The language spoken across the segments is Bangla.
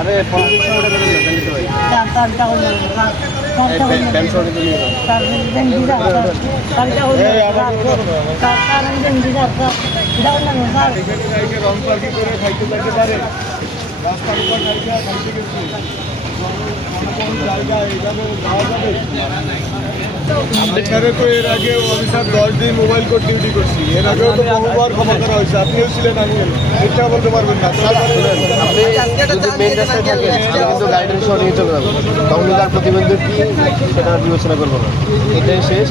अरे রাস্তার উপর খাইতে গেছি আপনারে তো এর আগে অফিসার 10 দিন মোবাইল কোড ডিউটি করছি, এর আগেও তো বহুবার ক্ষমা করা হয়েছে, আপনিও ছিলেন, আমি এটা বলতে পারবেন না। আপনি যদি মেন রাস্তায় থাকেন কিন্তু গাড়িটা সহ নিয়ে চলে যাবেন, তখন তার প্রতিবন্ধক কি সেটা বিবেচনা করবো না, এটাই শেষ।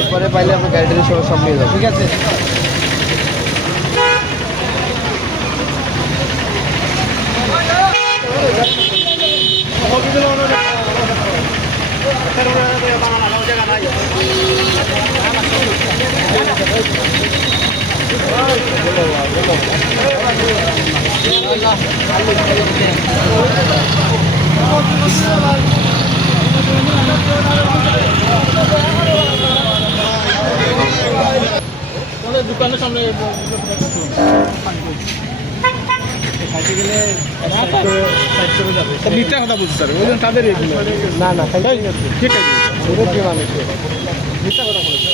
এরপরে পাইলে আপনার গাড়িটা সহ সব নিয়ে যাবেন, ঠিক আছে? দোকানের সামনে মিথ্যা কথা বলছি স্যার, ওই জন্য তাদের না না ঠিক আছে, মিথ্যা কথা বলেছে।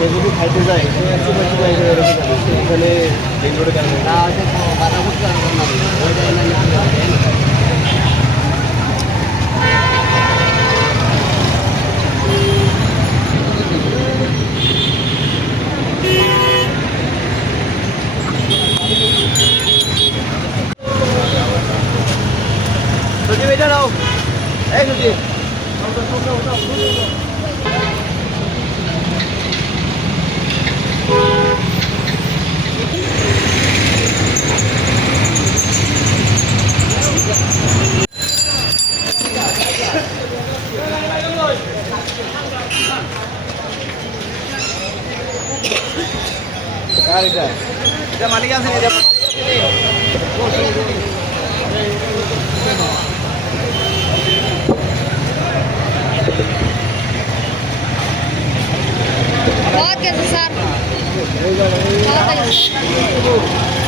সে যদি খাইতে যায় এখানে মেন রোডে কেন সজীব এটা নাও, এই সজীব এটা মালিক আছে बहुत कैसे सर बहुत